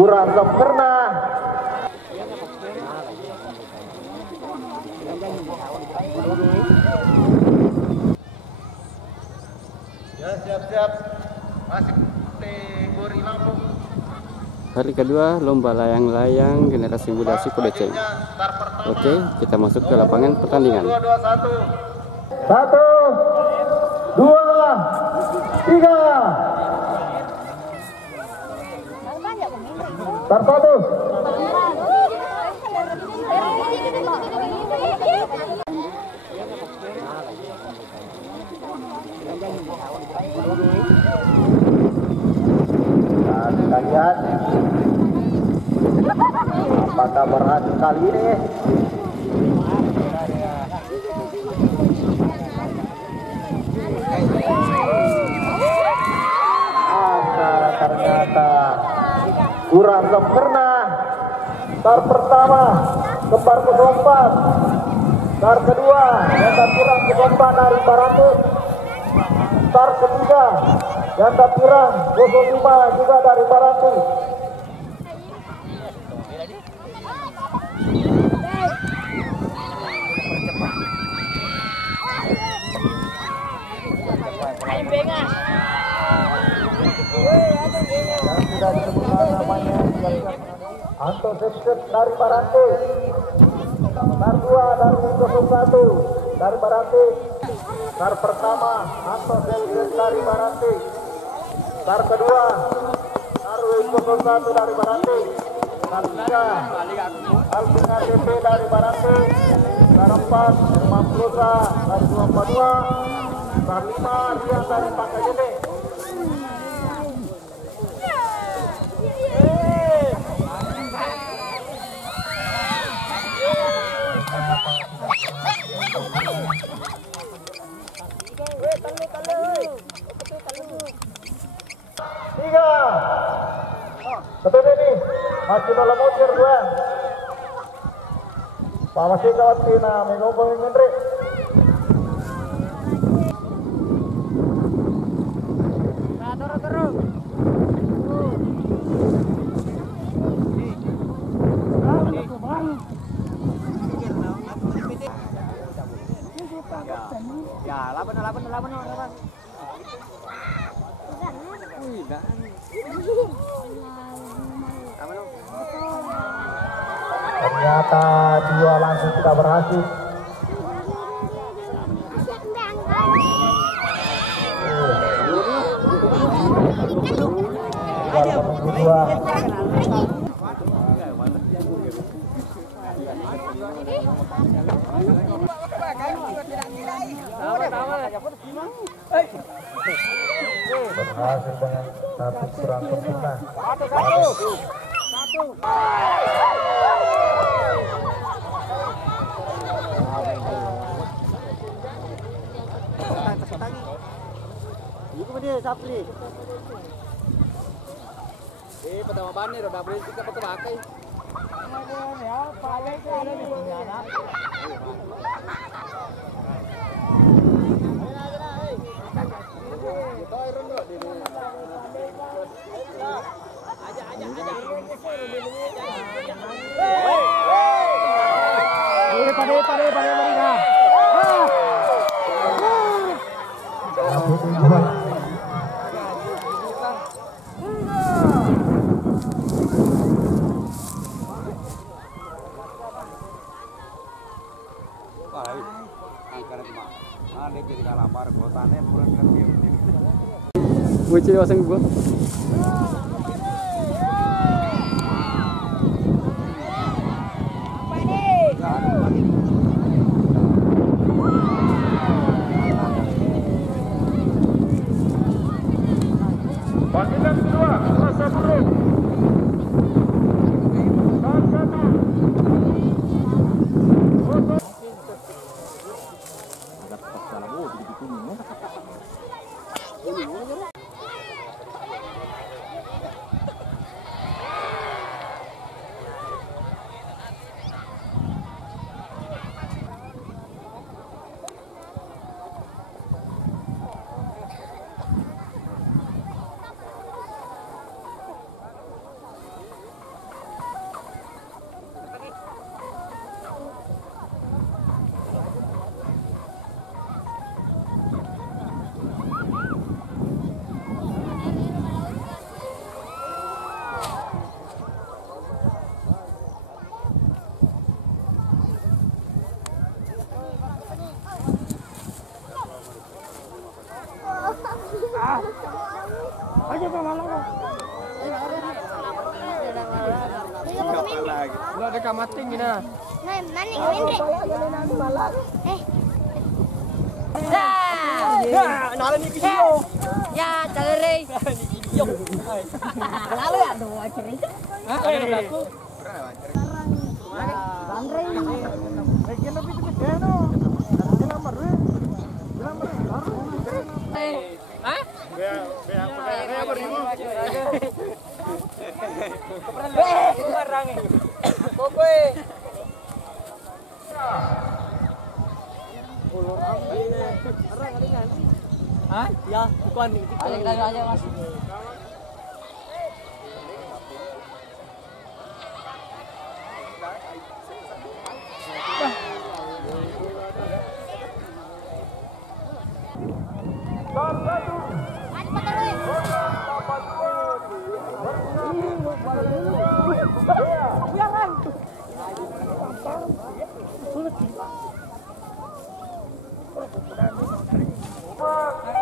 kurang sempurna. Ya, siap-siap. Masih kategori Lampung. Hari kedua lomba layang-layang generasi muda Sikudeceng. Oke, kita masuk ke lapangan pertandingan. 1, 2, 3. Start 1. Nah, kita lihat apakah berhasil kali ini. Ternyata kurang sempurna. Start pertama kembar 04. Start kedua ganda pirang 04 dari Barante. Start ketiga ganda pirang 05 juga dari Barante. Yang sudah disebutkan namanya Anto Sesket dari Barante. Start 2 dari 01 dari Barante. Start pertama Anto Sesket dari Barante. Start kedua Arwi 01 dari Barante. Start 3 Alvin ATP dari Barante. Start 4 Irma Prusa dari 242. Start 5 Rian dari Pakajene. Tiga, betul ini masih dalam ujar gue. Pak masih kawat tina mengobrol Hendri. Ya, laban. Ternyata dua langsung tidak berhasil. Dua. Berhasil dengan satu kurang sempurna. Sapli. Pertama ban nih udah boleh kita pakai. Ya, pakai Bocil wasang gua. Panggilan kedua, rasa buruk. mereka mati gini. Nah, Nani ngawin nala ni kisio. Ya, calere. Lalu ya dua cerita. Hah? Ada berlaku? Hah? Ya, bukan. Aja Mas.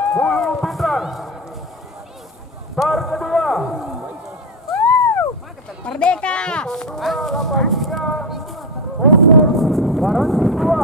Bulu Putra. Star kedua. Merdeka. Baran kedua.